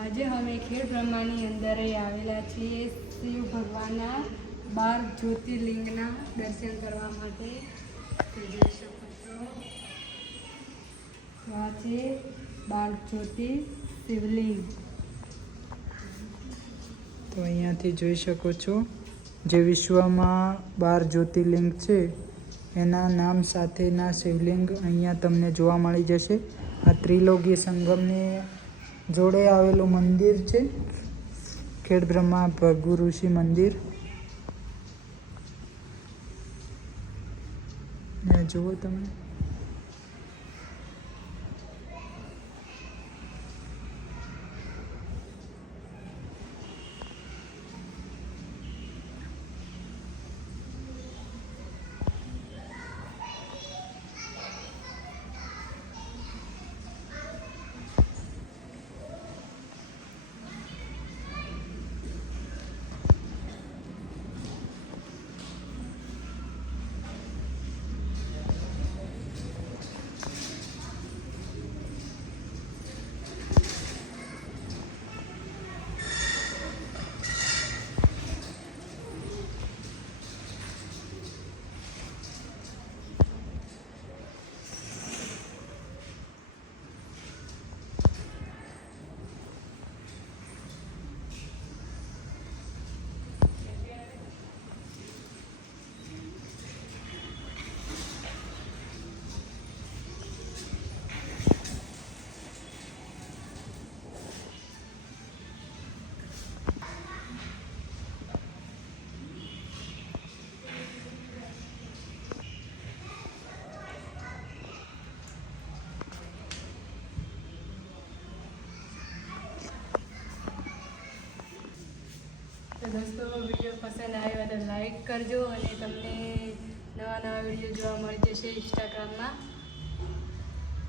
આજે અમે ખેડ બ્રહ્માની અંદર આવેલા છીએ શિવ ભગવાનના 12 જ્યોતિર્લિંગના દર્શન કરવા માટે. તો જોઈ શકો છો આ છે 12 જ્યોતિર શિવલિંગ. તો અહીંયાથી જોઈ શકો છો જે વિશ્વમાં 12 જ્યોતિર્લિંગ છે એના નામ સાથેના શિવલિંગ અહીંયા તમને જોવા મળી જશે. આ ત્રિલોકી સંગમની જોડે આવેલું મંદિર છે ખેડ બ્રહ્મા ભૃગુ ઋષિ મંદિર. ને જુઓ તમે તો દોસ્તો વિડીયો પસંદ આવ્યો તો લાઈક કરજો અને તમને નવા વિડીયો જોવા મળી જશે ઇન્સ્ટાગ્રામમાં.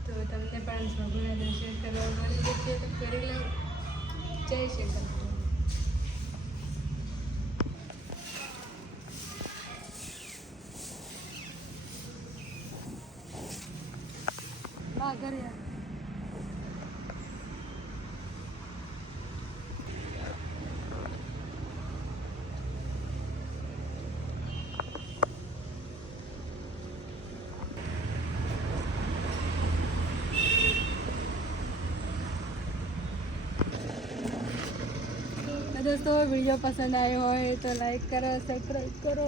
તો તમને પણ પ્રભુના દર્શન કરવા મળી જશે. તો કરી લો. જય શ્રી કૃષ્ણ. બા ઘરે दोस्तों वीडियो पसंद आयो हो तो लाइक करो, सब्सक्राइब करो.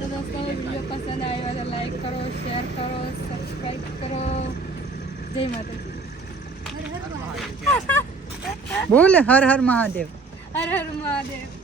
तो दोस्तों वीडियो पसंद आयो हो तो लाइक करो, शेयर करो, सब्सक्राइब करो. जय माता. हर हर महादेव. बोल हर हर महादेव. हर हर महादेव.